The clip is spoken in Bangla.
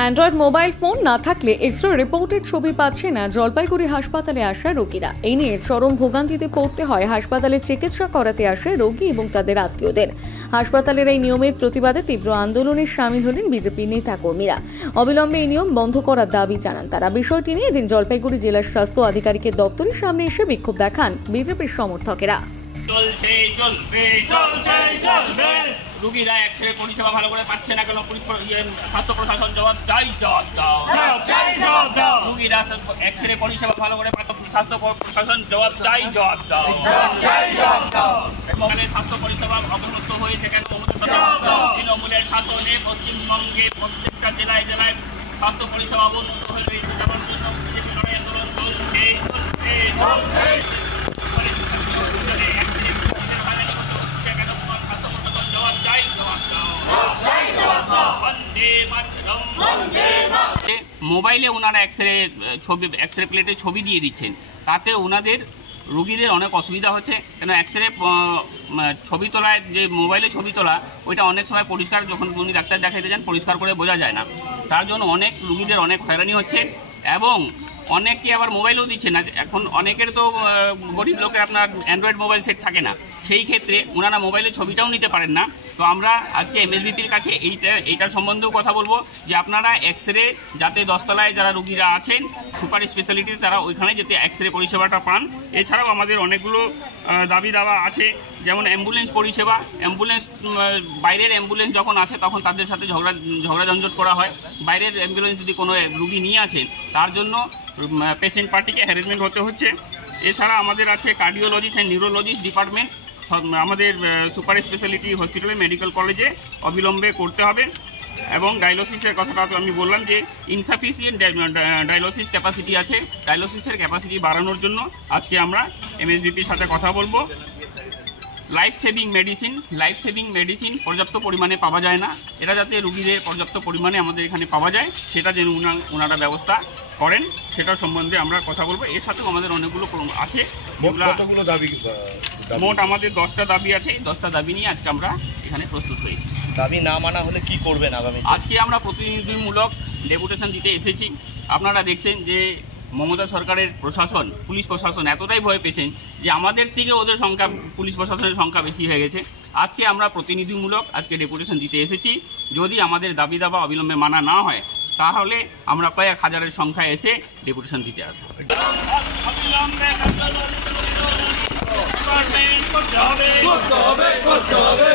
অ্যান্ড্রয়েড মোবাইল ফোন না থাকলে এক্সরে রিপোর্টের ছবি পাচ্ছে না জলপাইগুড়ি হাসপাতালে আসা রোগীরা। এই নিয়ে চরম ভোগান্তিতে পড়তে হয় হাসপাতালে চিকিৎসা করাতে আসে রোগী এবং তাদের আত্মীয়দের। হাসপাতালের এই নিয়মের প্রতিবাদে তীব্র আন্দোলনে সামিল হলেন বিজেপি নেতা কর্মীরা। অবিলম্বে এই নিয়ম বন্ধ করার দাবি জানান তারা। বিষয়টি নিয়ে এদিন জলপাইগুড়ি জেলার স্বাস্থ্য আধিকারিকের দপ্তরের সামনে এসে বিক্ষোভ দেখান বিজেপির সমর্থকেরা। রোগীরা এক্সরে পরিষেবা ভালো করে পাচ্ছে না কেন? স্বাস্থ্য প্রশাসন জবাব চাই, জবাব দাও। রোগীরা এক্সরে পরিষেবা ভালো করে স্বাস্থ্য প্রশাসন জবাব চাই, জবাব দাও। স্বাস্থ্য পরিষেবা অবনত হয়েছে কেন? তৃণমূলের শাসনে পশ্চিমবঙ্গে প্রত্যেকটা জেলায় জেলায় স্বাস্থ্য পরিষেবা অবনত হয়ে রয়েছে। যেমন জন্য লড়াই আন্দোলন চলছে। মোবাইলে ওনারা এক্সরে প্লেটে ছবি দিয়ে দিচ্ছেন, তাতে ওনাদের রোগীদের অনেক অসুবিধা হচ্ছে। কেন এক্সরে ছবি তোলায় যে মোবাইলে ছবি তোলা ওইটা অনেক সময় পরিষ্কার, যখন উনি ডাক্তার দেখাতে যান পরিষ্কার করে বোঝা যায় না। তার জন্য অনেক রোগীদের অনেক হয়রানি হচ্ছে এবং অনেকে আবার মোবাইলও দিচ্ছে না। এখন অনেকের তো গরিব লোকের আপনার অ্যান্ড্রয়েড মোবাইল সেট থাকে না, সেই ক্ষেত্রে ওনারা মোবাইলের ছবিটাও নিতে পারেন না। তো আমরা আজকে এমএসবিপির কাছে এইটার সম্বন্ধেও কথা বলবো যে আপনারা এক্সরে যাতে 10 তলায় যারা রোগীরা আছেন সুপার স্পেশালিটি তারা ওইখানে যাতে এক্সরে পরিষেবাটা পান। এছাড়াও আমাদের অনেকগুলো দাবি দাওয়া আছে, যেমন অ্যাম্বুলেন্স পরিষেবা। বাইরের অ্যাম্বুলেন্স যখন আসে তখন তাদের সাথে ঝগড়াঝঞ্ঝট করা হয়। বাইরের অ্যাম্বুলেন্স যদি কোনো রোগী নিয়ে আসেন তার জন্য পেশেন্ট পার্টিকে হ্যারাসমেন্ট হতে হচ্ছে। এছাড়া আমাদের আছে কার্ডিওলজিস্ট অ্যান্ড নিউরোলজিস্ট ডিপার্টমেন্ট আমাদের সুপার স্পেশালিটি হসপিটালে মেডিকেল কলেজে অবিলম্বে করতে হবে। এবং ডায়ালিসিসের কথাটা তো আমি বললাম যে ইনসাফিসিয়েন্ট ডায়ালিসিস ক্যাপাসিটি আছে, ডায়ালিসিসের ক্যাপাসিটি বাড়ানোর জন্য আজকে আমরা এমএসবিপির সাথে কথা বলবো। লাইফ সেভিং মেডিসিন পর্যাপ্ত পরিমাণে পাওয়া যায় না, এটা যাতে রোগীদের পর্যাপ্ত পরিমাণে আমাদের এখানে পাওয়া যায় সেটা যেন ওনারা ব্যবস্থা করেন, সেটার সম্বন্ধে আমরা কথা বলবো। এর সাথেও আমাদের অনেকগুলো আছে, মোট আমাদের 10টা দাবি আছে। 10টা দাবি নিয়ে আজকে আমরা এখানে প্রস্তুত হয়েছি। দাবি না মানা হলে কি করবেন আগামী? আজকে আমরা প্রতিনিধিমূলক ডেপুটেশন দিতে এসেছি। আপনারা দেখছেন যে মমতা সরকারের প্রশাসন, পুলিশ প্রশাসন এতটাই ভয় পেয়েছেন যে আমাদের থেকে ওদের সংখ্যা, পুলিশ প্রশাসনের সংখ্যা বেশি হয়ে গেছে। আজকে আমরা প্রতিনিধিমূলক ডেপুটেশন দিতে এসেছি। যদি আমাদের দাবি দাবা অবিলম্বে মানা না হয় তাহলে আমরা কয়েক হাজারের সংখ্যায় এসে ডেপুটেশন দিতে আসবো। করতে হবে